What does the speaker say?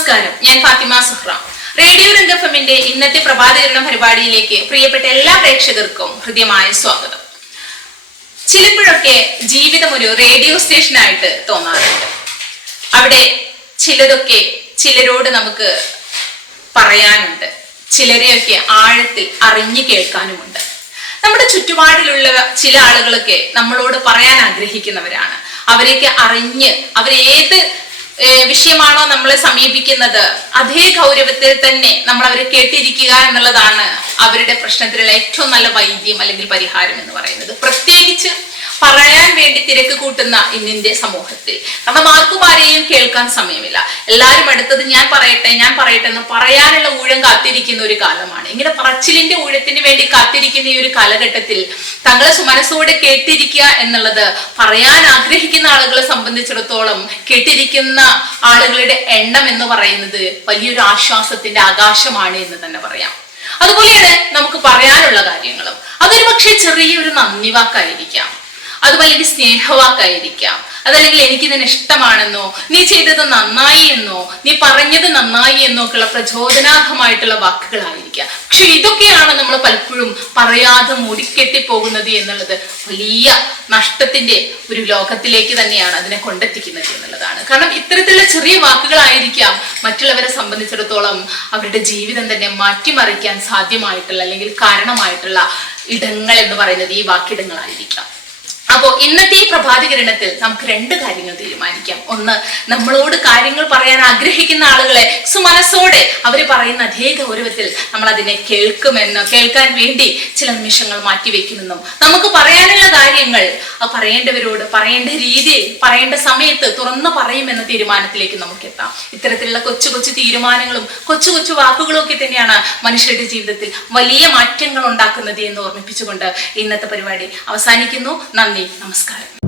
നമസ്കാരം. ഞാൻ ഫാത്തിമ സുഹ്റ. റേഡിയോ രംഗഫമിന്റെ ഇന്നത്തെ പ്രഭാതീകരണ പരിപാടിയിലേക്ക് പ്രിയപ്പെട്ട എല്ലാ പ്രേക്ഷകർക്കും ഹൃദ്യമായ സ്വാഗതം. ചിലപ്പോഴൊക്കെ ജീവിതം ഒരു റേഡിയോ സ്റ്റേഷനായിട്ട് തോന്നാറുണ്ട്. അവിടെ ചിലതൊക്കെ ചിലരോട് നമുക്ക് പറയാനുണ്ട്. ചിലരെയൊക്കെ ആഴത്തിൽ അറിഞ്ഞു കേൾക്കാനുമുണ്ട്. നമ്മുടെ ചുറ്റുപാടിലുള്ള ചില ആളുകളൊക്കെ നമ്മളോട് പറയാൻ ആഗ്രഹിക്കുന്നവരാണ്. അവരെയൊക്കെ അറിഞ്ഞ് അവരേത് വിഷയമാണോ നമ്മളെ സമീപിക്കുന്നത്? അതേ ഗൗരവത്തിൽ തന്നെ നമ്മൾ അവരെ കേട്ടിരിക്കുക എന്നുള്ളതാണ് അവരുടെ പ്രശ്നത്തിലുള്ള ഏറ്റവും നല്ല വൈദ്യം അല്ലെങ്കിൽ പരിഹാരം എന്ന് പറയുന്നത്. പ്രത്യേകിച്ച് പറയാൻ വേണ്ടി തിരക്ക് കൂട്ടുന്ന ഇന്നിന്റെ സമൂഹത്തിൽ. കാരണം ആർക്കും ആരെയും കേൾക്കാൻ സമയമില്ല. എല്ലാവരും അടുത്തത് ഞാൻ പറയട്ടെ ഞാൻ പറയട്ടെ എന്ന് പറയാനുള്ള ഊഴം കാത്തിരിക്കുന്ന ഒരു കാലമാണ്. ഇങ്ങനെ പറച്ചിലിന്റെ ഊഴത്തിന് വേണ്ടി കാത്തിരിക്കുന്ന ഈ ഒരു കാലഘട്ടത്തിൽ തങ്ങളെ സുമനസ്സോടെ കേട്ടിരിക്കുക എന്നുള്ളത് പറയാൻ ആഗ്രഹിക്കുന്ന ആളുകളെ സംബന്ധിച്ചിടത്തോളം കേട്ടിരിക്കുന്ന ആളുകളുടെ എണ്ണം എന്ന് പറയുന്നത് വലിയൊരു ആശ്വാസത്തിന്റെ ആകാശമാണ് എന്ന് തന്നെ പറയാം. അതുപോലെയാണ് നമുക്ക് പറയാനുള്ള കാര്യങ്ങളും. അതൊരു പക്ഷേ ചെറിയൊരു നന്ദി വാക്കായിരിക്കാം അതുപോലെ വലിയ സ്നേഹവാക്കായിരിക്കാം. അതല്ലെങ്കിൽ എനിക്ക് ഇതിന് ഇഷ്ടമാണെന്നോ നീ ചെയ്തത് നന്നായി എന്നോ നീ പറഞ്ഞത് നന്നായി എന്നോ ഒക്കെയുള്ള പ്രചോദനാർഹമായിട്ടുള്ള വാക്കുകളായിരിക്കാം. പക്ഷെ ഇതൊക്കെയാണ് നമ്മൾ പലപ്പോഴും പറയാതെ മുടിക്കെട്ടി പോകുന്നത് എന്നുള്ളത് വലിയ നഷ്ടത്തിന്റെ ഒരു ലോകത്തിലേക്ക് തന്നെയാണ് അതിനെ കൊണ്ടെത്തിക്കുന്നത് എന്നുള്ളതാണ്. കാരണം ഇത്തരത്തിലുള്ള ചെറിയ വാക്കുകളായിരിക്കാം മറ്റുള്ളവരെ സംബന്ധിച്ചിടത്തോളം അവരുടെ ജീവിതം തന്നെ മാറ്റിമറിക്കാൻ സാധ്യമായിട്ടുള്ള അല്ലെങ്കിൽ കാരണമായിട്ടുള്ള ഇടങ്ങൾ എന്ന് പറയുന്നത് ഈ വാക്കിടങ്ങളായിരിക്കാം. അപ്പോ ഇന്നത്തെ ഈ പ്രഭാതകിരണത്തിൽ നമുക്ക് രണ്ട് കാര്യങ്ങൾ തീരുമാനിക്കാം ഒന്ന് നമ്മളോട് കാര്യങ്ങൾ പറയാൻ ആഗ്രഹിക്കുന്ന ആളുകളെ സുമനസ്സോടെ അവർ പറയുന്ന അതേ ഗൗരവത്തിൽ നമ്മൾ അതിനെ കേൾക്കുമെന്ന് കേൾക്കാൻ വേണ്ടി ചില നിമിഷങ്ങൾ മാറ്റിവെക്കുമെന്നും. നമുക്ക് പറയാനുള്ള കാര്യങ്ങൾ പറയേണ്ടവരോട് പറയേണ്ട രീതിയിൽ പറയേണ്ട സമയത്ത് തുറന്ന് പറയുമെന്ന തീരുമാനത്തിലേക്ക് നമുക്ക് എത്താം ഇത്തരത്തിലുള്ള കൊച്ചു കൊച്ചു തീരുമാനങ്ങളും കൊച്ചു കൊച്ചു വാക്കുകളും ഒക്കെ തന്നെയാണ് മനുഷ്യരുടെ ജീവിതത്തിൽ വലിയ മാറ്റങ്ങൾ ഉണ്ടാക്കുന്നത് എന്ന് ഓർമ്മിപ്പിച്ചുകൊണ്ട് ഇന്നത്തെ പരിപാടി അവസാനിക്കുന്നു. നന്ദി നമസ്കാരം.